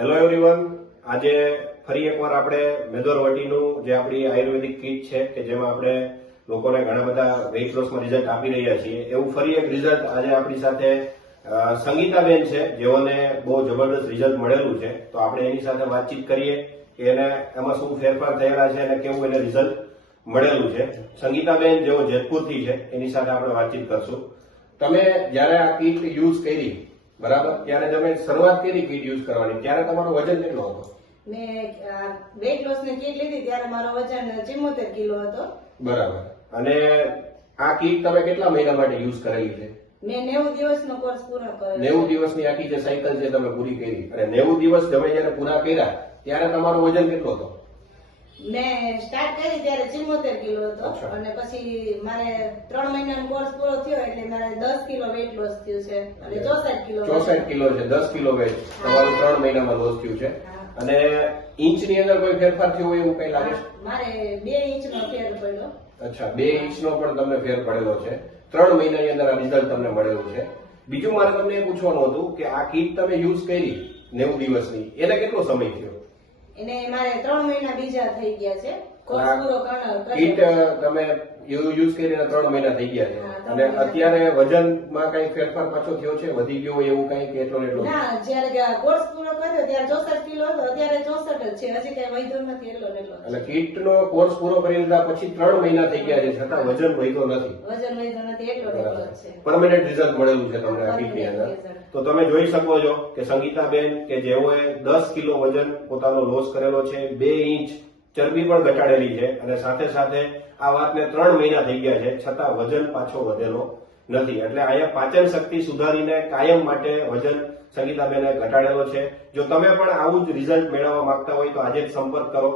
Hello everyone, આજે ફરી એકવાર આપણે મેજોરવટીનું જે આપણી આયુર્વેદિક કીટ છે કે જેમાં આપણે લોકોને ઘણા બધા વેઇટ લોસમાં રિઝલ્ટ આપી રહ્યા છીએ, એવું ફરી એક રિઝલ્ટ આજે આપણી સાથે સંગીતાબેન છે, જેઓને બહુ જબરદસ્ત રિઝલ્ટ મળેલું છે. તો આપણે એની સાથે વાતચીત કરીએ કે એને એમાં શું ફેરફાર થયેલા છે અને કેવું એને રિઝલ્ટ મળેલું છે. સંગીતાબેન જેઓ જેતપુરથી છે એની સાથે આપણે વાતચીત કરશું. તમે જયારે આ કીટ યુઝ કરી, બરાબર, ત્યારે તમે શરૂઆત કરી કીટ યુઝ કરવાની, ત્યારે તમારો વજન કેટલો હતો? મેં વેઇટ લોસ ની કીટ લીધી ત્યારે મારો વજન 74 કિલો હતો. બરાબર. અને આ કીટ તમે કેટલા મહિના માટે યુઝ કરેલી છે? મેં 90 દિવસનો કોર્સ પૂરો કર્યો. 90 દિવસની આખી જે સાયકલ છે તમે પૂરી કરી, અને 90 દિવસ તમે જયારે પૂરા કર્યા ત્યારે તમારો વજન કેટલો હતો? મેં સ્ટાર્ટ કરી ત્યારે 74 કિલો હતો. અચ્છા. અને પછી મારે 3 મહિનાનો કોર્સ પૂરો થયો એટલે મારે 10 કિલો વેઇટ લોસ થયું છે અને 64 કિલો 64 કિલો છે, 10 કિલો વેટ તમારું 3 મહિનામાં લોસ થયું છે. હા. અને ઇંચની અંદર કોઈ ફેરફાર થયો હોય એવું કઈ લાગે છે? મારે 2 ઇંચનો ફેર પડ્યો. અચ્છા, 2 ઇંચનો પણ તમને ફેર પડેલો છે. 3 મહિનાની અંદર આ રિઝલ્ટ તમને મળેલું છે. બીજું મારે તમને એ પૂછવાનું હતું કે આ કીટ તમે યુઝ કરી 90 દિવસની, એને કેટલો સમય થયો? એને મારે 3 મહિના બીજા થઈ ગયા છે કોર્સ આ પૂરો કર્યો. કીટ તમે યુઝ કરીને 3 મહિના થઈ ગયા છે. હા, 3 અને મહિના. અત્યારે વજનમાં કઈ ફેરફાર પાછો થયો છે? વધી ગયો હોય એવું કઈ કે એટલો ને એટલો? ના, જયારે કોર્સ પૂરો કર્યો ત્યારે 64 કિલો હતો, અત્યારે 64 જ છે, હજી કઈ વધ્યો નથી એટલો ને એટલો જ. એટલે કીટનો કોર્સ પૂરો કરી લીધા પછી 3 મહિના થઈ ગયા છે, છતાં વજન વધ્યો નથી. વજન વધ્યો નથી એટલો ને એટલો જ છે. પરમેનન્ટ રિઝલ્ટ મળેલું છે તમને આ કીટની અંદર. તો તમે જોઈ શકો છો કે સંગીતાબેન કે જેઓએ 10 કિલો વજન પોતાનો લોસ કરેલો છે, 2 ઇંચ ચરબી પણ ઘટાડેલી છે, અને સાથે સાથે આ વાતને 3 મહિના થઈ ગયા છે, છતાં વજન પાછો વધેલો નથી. એટલે અહીંયા પાચન શક્તિ સુધારીને કાયમ માટે વજન સંગીતાબેને ઘટાડેલો છે. જો તમે પણ આવું જ રિઝલ્ટ મેળવવા માંગતા હોય તો આજે જ સંપર્ક કરો.